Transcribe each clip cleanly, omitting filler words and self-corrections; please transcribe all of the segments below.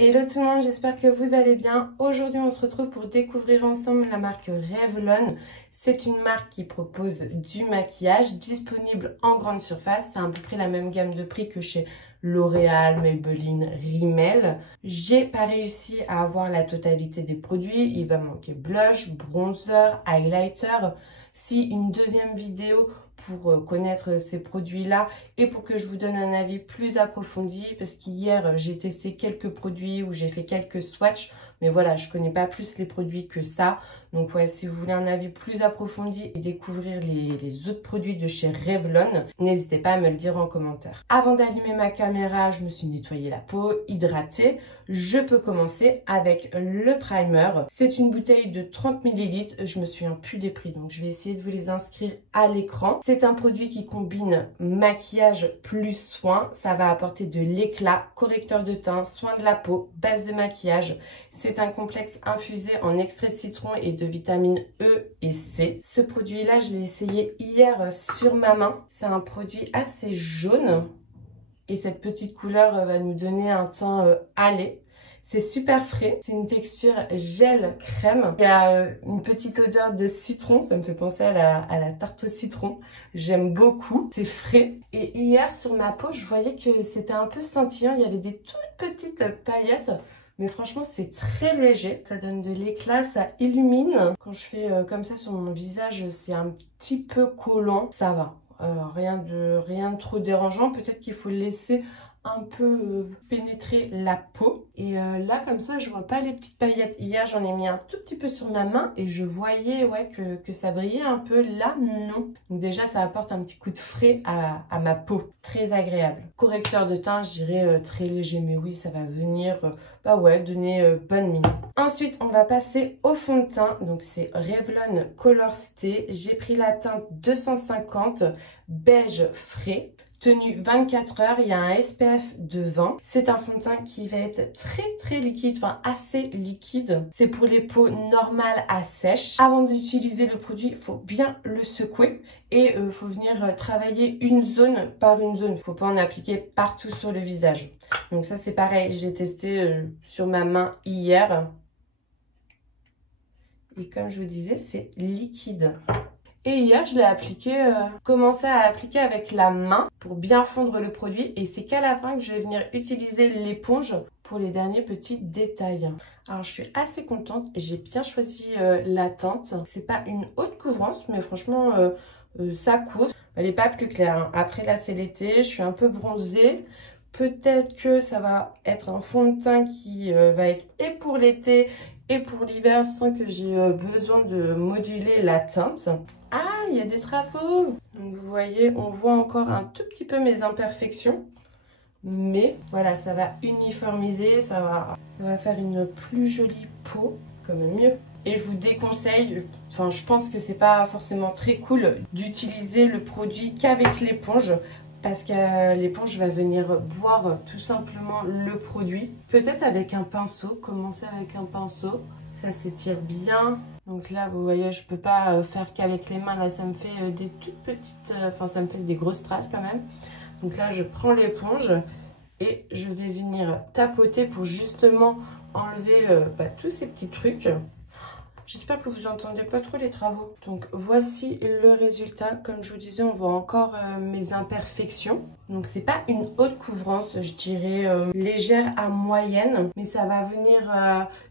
Hello tout le monde, j'espère que vous allez bien. Aujourd'hui on se retrouve pour découvrir ensemble la marque Revlon. C'est une marque qui propose du maquillage disponible en grande surface. C'est à peu près la même gamme de prix que chez L'Oréal, Maybelline, Rimmel. J'ai pas réussi à avoir la totalité des produits. Il va manquer blush, bronzer, highlighter. Si une deuxième vidéo pour connaître ces produits-là et pour que je vous donne un avis plus approfondi, parce qu'hier j'ai testé quelques produits ou j'ai fait quelques swatchs, mais voilà, je connais pas plus les produits que ça. Donc ouais, si vous voulez un avis plus approfondi et découvrir les autres produits de chez Revlon, n'hésitez pas à me le dire en commentaire. Avant d'allumer ma caméra, je me suis nettoyé la peau, hydratée. Je peux commencer avec le primer. C'est une bouteille de 30 ml. Je me souviens plus des prix, donc je vais essayer de vous les inscrire à l'écran. C'est un produit qui combine maquillage plus soin. Ça va apporter de l'éclat, correcteur de teint, soin de la peau, base de maquillage. C'est un complexe infusé en extrait de citron et de vitamines E et C. Ce produit-là, je l'ai essayé hier sur ma main. C'est un produit assez jaune. Et cette petite couleur va nous donner un teint hâlé. C'est super frais. C'est une texture gel crème. Il y a une petite odeur de citron. Ça me fait penser à la tarte au citron. J'aime beaucoup. C'est frais. Et hier, sur ma peau, je voyais que c'était un peu scintillant. Il y avait des toutes petites paillettes. Mais franchement, c'est très léger. Ça donne de l'éclat, ça illumine. Quand je fais comme ça sur mon visage, c'est un petit peu collant. Ça va. Rien de trop dérangeant. Peut-être qu'il faut le laisser un peu pénétrer la peau. Et là, comme ça, je vois pas les petites paillettes. Hier, j'en ai mis un tout petit peu sur ma main et je voyais ouais, que ça brillait un peu. Là, non. Donc déjà, ça apporte un petit coup de frais à ma peau. Très agréable. Correcteur de teint, je dirais très léger. Mais oui, ça va venir bah ouais, donner bonne mine. Ensuite, on va passer au fond de teint. Donc, c'est Revlon Color Stay. J'ai pris la teinte 250 beige frais. Tenue 24 heures, il y a un SPF de 20. C'est un fond de teint qui va être très liquide, enfin assez liquide. C'est pour les peaux normales à sèche. Avant d'utiliser le produit, il faut bien le secouer et il faut venir travailler une zone par une zone. Il ne faut pas en appliquer partout sur le visage. Donc ça c'est pareil, j'ai testé sur ma main hier. Et comme je vous disais, c'est liquide. Et hier, je l'ai appliqué, commencé à appliquer avec la main pour bien fondre le produit. Et c'est qu'à la fin que je vais venir utiliser l'éponge pour les derniers petits détails. Alors, je suis assez contente. J'ai bien choisi la teinte. C'est pas une haute couvrance, mais franchement, ça couvre. Elle n'est pas plus claire, hein. Après, là, c'est l'été. Je suis un peu bronzée. Peut-être que ça va être un fond de teint qui va être et pour l'été et pour l'hiver sans que j'ai besoin de moduler la teinte. Ah, il y a des travaux. Donc vous voyez, on voit encore un tout petit peu mes imperfections. Mais voilà, ça va uniformiser, ça va faire une plus jolie peau, comme mieux. Et je vous déconseille, enfin je pense que c'est pas forcément très cool d'utiliser le produit qu'avec l'éponge. Parce que l'éponge va venir boire tout simplement le produit. Peut-être avec un pinceau, commencer avec un pinceau. Ça s'étire bien. Donc là, vous voyez, je peux pas faire qu'avec les mains. Là, ça me fait des toutes petites... Enfin, ça me fait des grosses traces quand même. Donc là, je prends l'éponge et je vais venir tapoter pour justement enlever tous ces petits trucs. J'espère que vous n'entendez pas trop les travaux. Donc voici le résultat. Comme je vous disais, on voit encore mes imperfections. Donc c'est pas une haute couvrance, je dirais légère à moyenne. Mais ça va venir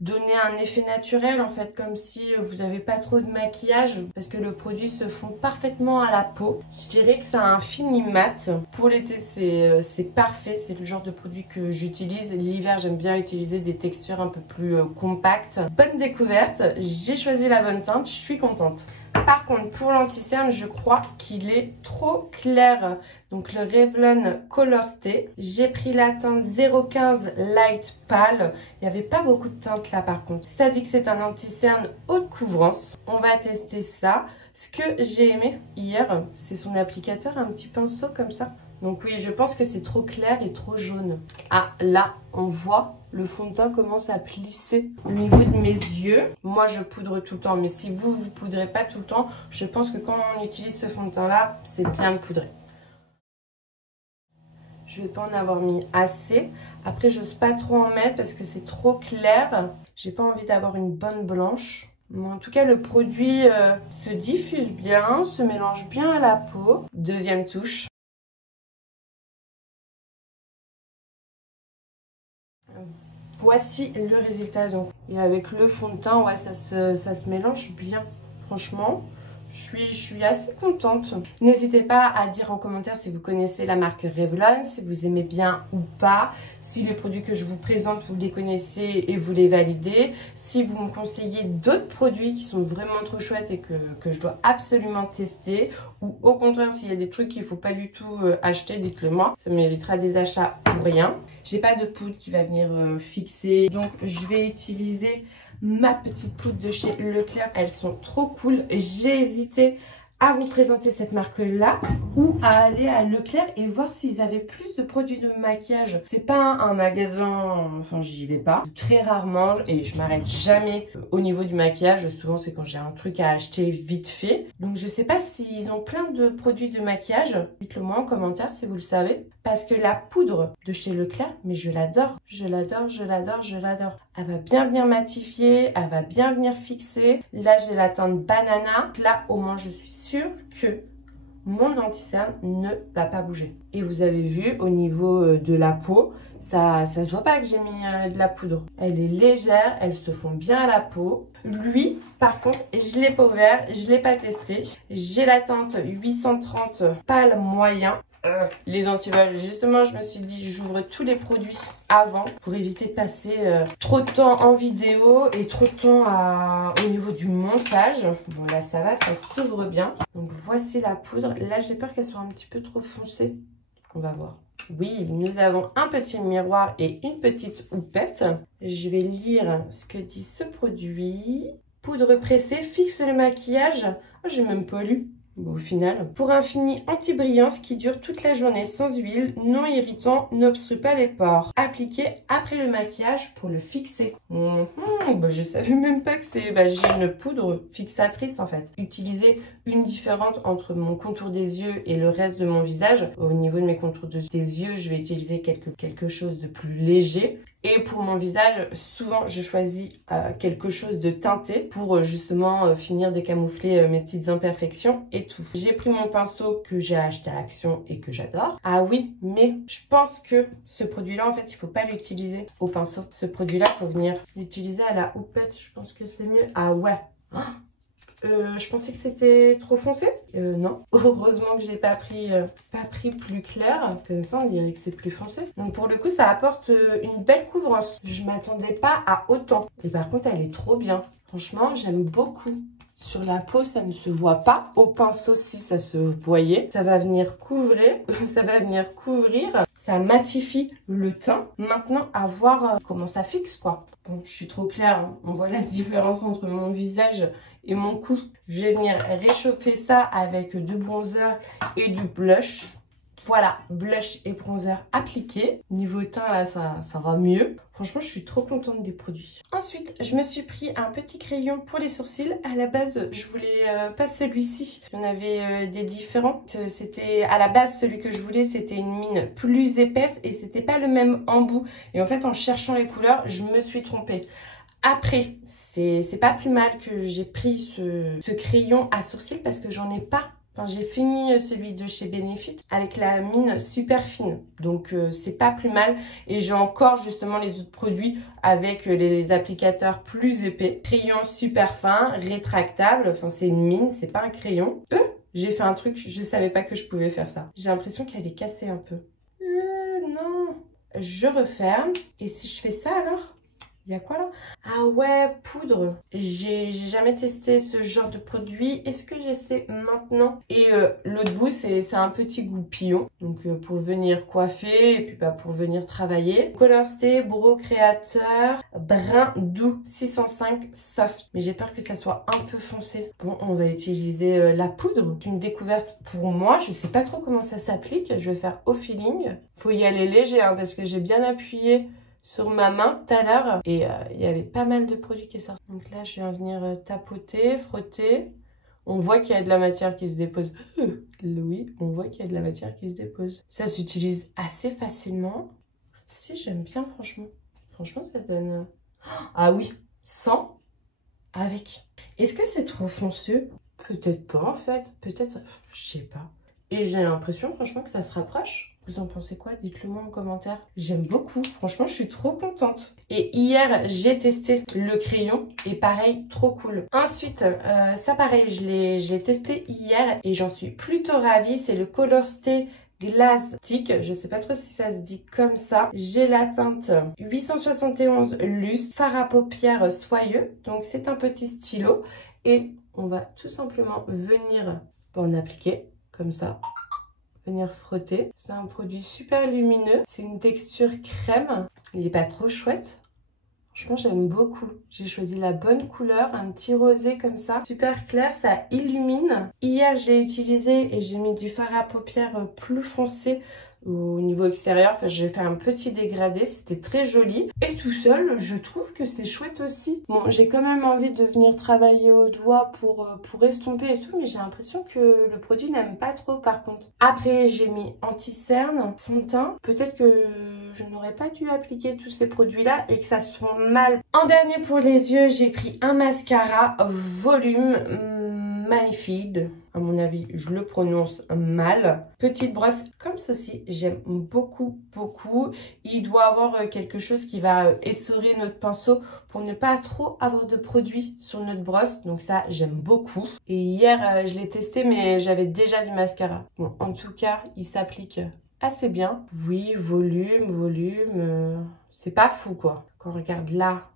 donner un effet naturel en fait. Comme si vous n'avez pas trop de maquillage. Parce que le produit se fond parfaitement à la peau. Je dirais que ça a un fini mat. Pour l'été c'est parfait. C'est le genre de produit que j'utilise. L'hiver j'aime bien utiliser des textures un peu plus compactes. Bonne découverte. J'ai choisi la bonne teinte, je suis contente. Par contre, pour l'anti-cerne, je crois qu'il est trop clair. Donc le Revlon Color Stay. J'ai pris la teinte 015 Light Pale. Il n'y avait pas beaucoup de teintes là par contre. Ça dit que c'est un anti-cerne haute couvrance. On va tester ça. Ce que j'ai aimé hier, c'est son applicateur, un petit pinceau comme ça. Donc oui, je pense que c'est trop clair et trop jaune. Ah, là, on voit le fond de teint commence à plisser au niveau de mes yeux. Moi, je poudre tout le temps, mais si vous poudrez pas tout le temps, je pense que quand on utilise ce fond de teint-là, c'est bien de poudrer. Je vais pas en avoir mis assez. Après, j'ose pas trop en mettre parce que c'est trop clair. J'ai pas envie d'avoir une bonne blanche. Mais en tout cas, le produit se diffuse bien, se mélange bien à la peau. Deuxième touche. Voici le résultat donc. Et avec le fond de teint, ouais, ça se mélange bien. Franchement, je suis assez contente. N'hésitez pas à dire en commentaire si vous connaissez la marque Revlon, si vous aimez bien ou pas. Si les produits que je vous présente, vous les connaissez et vous les validez. Si vous me conseillez d'autres produits qui sont vraiment trop chouettes et que je dois absolument tester. Ou au contraire, s'il y a des trucs qu'il ne faut pas du tout acheter, dites-le moi. Ça m'évitera des achats pour rien. J'ai pas de poudre qui va venir fixer. Donc je vais utiliser ma petite poudre de chez Leclerc. Elles sont trop cool. J'ai hésité à vous présenter cette marque-là ou à aller à Leclerc et voir s'ils avaient plus de produits de maquillage. C'est pas un magasin, enfin j'y vais pas. Très rarement et je m'arrête jamais au niveau du maquillage. Souvent c'est quand j'ai un truc à acheter vite fait. Donc je sais pas s'ils ont plein de produits de maquillage. Dites-le moi en commentaire si vous le savez. Parce que la poudre de chez Leclerc, mais je l'adore. Je l'adore, je l'adore, je l'adore. Elle va bien venir matifier, elle va bien venir fixer. Là j'ai la teinte banana. Là au moins je suis sûre que mon anti-cerne ne va pas bouger. Et vous avez vu au niveau de la peau, ça se voit pas que j'ai mis de la poudre. Elle est légère, elle se fond bien à la peau. Lui, par contre, je l'ai pas ouvert, je l'ai pas testé. J'ai la teinte 830 pâle moyen. Les antivols, justement, je me suis dit, j'ouvre tous les produits avant pour éviter de passer trop de temps en vidéo et trop de temps au niveau du montage. Bon, là, ça va, ça s'ouvre bien. Donc, voici la poudre. Là, j'ai peur qu'elle soit un petit peu trop foncée. On va voir. Oui, nous avons un petit miroir et une petite houppette. Je vais lire ce que dit ce produit. Poudre pressée fixe le maquillage. Oh, j'ai même pas lu. Bon, au final, pour un fini anti-brillance qui dure toute la journée sans huile, non irritant, n'obstrue pas les pores. Appliqué après le maquillage pour le fixer. Je savais même pas que c'est... j'ai une poudre fixatrice en fait. Utiliser une différente entre mon contour des yeux et le reste de mon visage. Au niveau de mes contours des yeux, je vais utiliser quelque chose de plus léger. Et pour mon visage, souvent je choisis quelque chose de teinté pour justement finir de camoufler mes petites imperfections et tout. J'ai pris mon pinceau que j'ai acheté à Action et que j'adore. Ah oui, mais je pense que ce produit-là, en fait, il faut pas l'utiliser au pinceau. Ce produit-là, il faut venir l'utiliser à la houppette. Je pense que c'est mieux. Ah ouais. Je pensais que c'était trop foncé. Non, heureusement que j'ai pas pris plus clair. Comme ça, on dirait que c'est plus foncé. Donc pour le coup, ça apporte une belle couvrance. Je m'attendais pas à autant. Et par contre, elle est trop bien. Franchement, j'aime beaucoup. Sur la peau, ça ne se voit pas. Au pinceau, si ça se voyait. Ça va venir couvrir. Ça matifie le teint. Maintenant, à voir comment ça fixe, quoi. Bon, je suis trop claire. Hein. On voit la différence entre mon visage et mon cou. Je vais venir réchauffer ça avec du bronzer et du blush. Voilà, blush et bronzer appliqués. Niveau teint, là, ça va mieux. Franchement, je suis trop contente des produits. Ensuite, je me suis pris un petit crayon pour les sourcils. À la base, je voulais pas celui-ci. Il y en avait des différents. C'était à la base, celui que je voulais, c'était une mine plus épaisse et c'était pas le même embout. Et en fait, en cherchant les couleurs, je me suis trompée. Après, c'est pas plus mal que j'ai pris ce crayon à sourcils parce que j'en ai pas. Enfin, j'ai fini celui de chez Benefit avec la mine super fine. Donc, c'est pas plus mal. Et j'ai encore justement les autres produits avec les applicateurs plus épais. Crayon super fin, rétractable. Enfin, c'est une mine, c'est pas un crayon. J'ai fait un truc, je savais pas que je pouvais faire ça. J'ai l'impression qu'elle est cassée un peu. Non. Je referme. Et si je fais ça alors ? Il y a quoi là? Ah ouais, poudre. J'ai jamais testé ce genre de produit. Est-ce que j'essaie maintenant? Et l'autre bout, c'est un petit goupillon. Donc pour venir coiffer et puis pour venir travailler. Color Stay, Brow Créateur, Brun Doux 605 Soft. Mais j'ai peur que ça soit un peu foncé. Bon, on va utiliser la poudre. C'est une découverte pour moi. Je sais pas trop comment ça s'applique. Je vais faire au feeling. Faut y aller léger hein, parce que j'ai bien appuyé sur ma main tout à l'heure et il y avait pas mal de produits qui sortent. Donc là, je viens venir tapoter, frotter. On voit qu'il y a de la matière qui se dépose. Oui, on voit qu'il y a de la matière qui se dépose. Ça s'utilise assez facilement. Si, j'aime bien, franchement. Franchement, ça donne... Ah oui, sans, avec. Est-ce que c'est trop foncé? Peut-être pas, en fait. Peut-être, je sais pas. Et j'ai l'impression, franchement, que ça se rapproche. Vous en pensez quoi? Dites-le moi en commentaire. J'aime beaucoup. Franchement, je suis trop contente. Et hier, j'ai testé le crayon. Et pareil, trop cool. Ensuite, ça pareil, je l'ai testé hier. Et j'en suis plutôt ravie. C'est le Colorstay Glass Stick. Je sais pas trop si ça se dit comme ça. J'ai la teinte 871 Luxe. Fard à paupières soyeux. Donc, c'est un petit stylo. Et on va tout simplement venir en appliquer comme ça. Venir frotter. C'est un produit super lumineux. C'est une texture crème. Il n'est pas trop chouette. Franchement, j'aime beaucoup. J'ai choisi la bonne couleur, un petit rosé comme ça. Super clair, ça illumine. Hier, je l'ai utilisé et j'ai mis du fard à paupières plus foncé au niveau extérieur. Enfin, j'ai fait un petit dégradé, c'était très joli. Et tout seul, je trouve que c'est chouette aussi. Bon, j'ai quand même envie de venir travailler au doigt pour estomper et tout, mais j'ai l'impression que le produit n'aime pas trop par contre. Après, j'ai mis anti-cerne, fond de teint. Peut-être que je n'aurais pas dû appliquer tous ces produits-là et que ça se fond mal. En dernier pour les yeux, j'ai pris un mascara volume magnifique. À mon avis, je le prononce mal. Petite brosse comme ceci. J'aime beaucoup, beaucoup. Il doit avoir quelque chose qui va essorer notre pinceau pour ne pas trop avoir de produit sur notre brosse. Donc ça, j'aime beaucoup. Et hier, je l'ai testé, mais j'avais déjà du mascara. Bon, en tout cas, il s'applique assez bien. Oui, volume. C'est pas fou, quoi. Quand on regarde là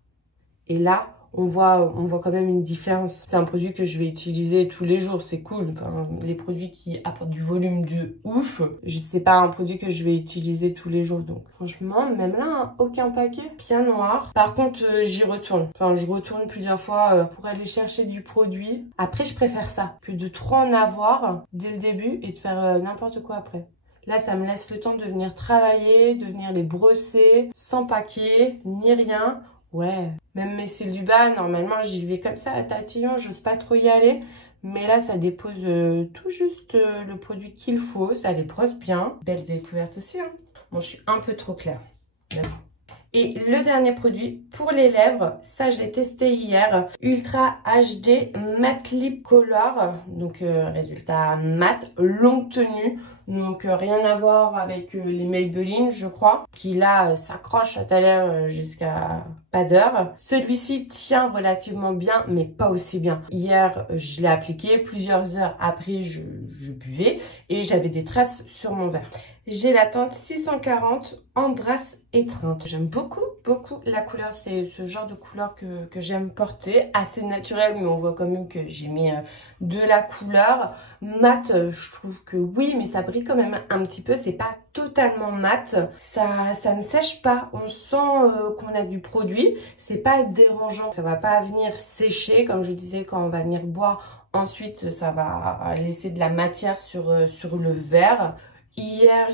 et là, on voit quand même une différence. C'est un produit que je vais utiliser tous les jours, c'est cool. Enfin, les produits qui apportent du volume de ouf, c'est pas un produit que je vais utiliser tous les jours. Donc franchement, même là, hein, aucun paquet, bien noir. Par contre, j'y retourne. Enfin, je retourne plusieurs fois pour aller chercher du produit. Après, je préfère ça que de trop en avoir dès le début et de faire n'importe quoi après. Là, ça me laisse le temps de venir travailler, de venir les brosser sans paquet, ni rien. Ouais, même mes cils du bas, normalement j'y vais comme ça à tatillon, j'ose pas trop y aller. Mais là, ça dépose tout juste le produit qu'il faut, ça les brosse bien. Belle découverte aussi, hein. Bon, je suis un peu trop claire. Et le dernier produit pour les lèvres, ça je l'ai testé hier, Ultra HD Matte Lip Color, donc résultat mat, longue tenue, donc rien à voir avec les Maybelline je crois, qui là s'accroche à ta lèvre jusqu'à pas d'heure. Celui-ci tient relativement bien mais pas aussi bien. Hier je l'ai appliqué, plusieurs heures après je buvais et j'avais des traces sur mon verre. J'ai la teinte 640 Embrasse étreinte. J'aime beaucoup la couleur. C'est ce genre de couleur que j'aime porter. Assez naturel, mais on voit quand même que j'ai mis de la couleur. Mat, je trouve que oui, mais ça brille quand même un petit peu. C'est pas totalement mat. Ça ne sèche pas. On sent qu'on a du produit. C'est pas dérangeant. Ça va pas venir sécher, comme je disais, quand on va venir boire. Ensuite, ça va laisser de la matière sur le verre. Hier,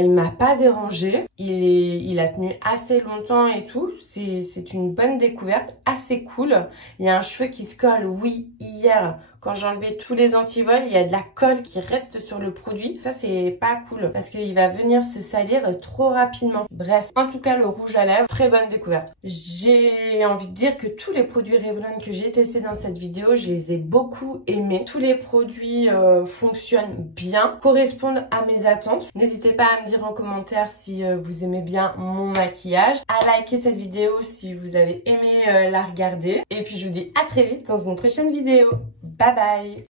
il m'a pas dérangé. Il a tenu assez longtemps et tout. C'est une bonne découverte, assez cool. Il y a un cheveu qui se colle, oui, hier. Quand j'ai enlevé tous les antivols, il y a de la colle qui reste sur le produit. Ça, c'est pas cool parce qu'il va venir se salir trop rapidement. Bref, en tout cas, le rouge à lèvres, très bonne découverte. J'ai envie de dire que tous les produits Revlon que j'ai testés dans cette vidéo, je les ai beaucoup aimés. Tous les produits fonctionnent bien, correspondent à mes attentes. N'hésitez pas à me dire en commentaire si vous aimez bien mon maquillage, à liker cette vidéo si vous avez aimé la regarder. Et puis, je vous dis à très vite dans une prochaine vidéo. Bye bye!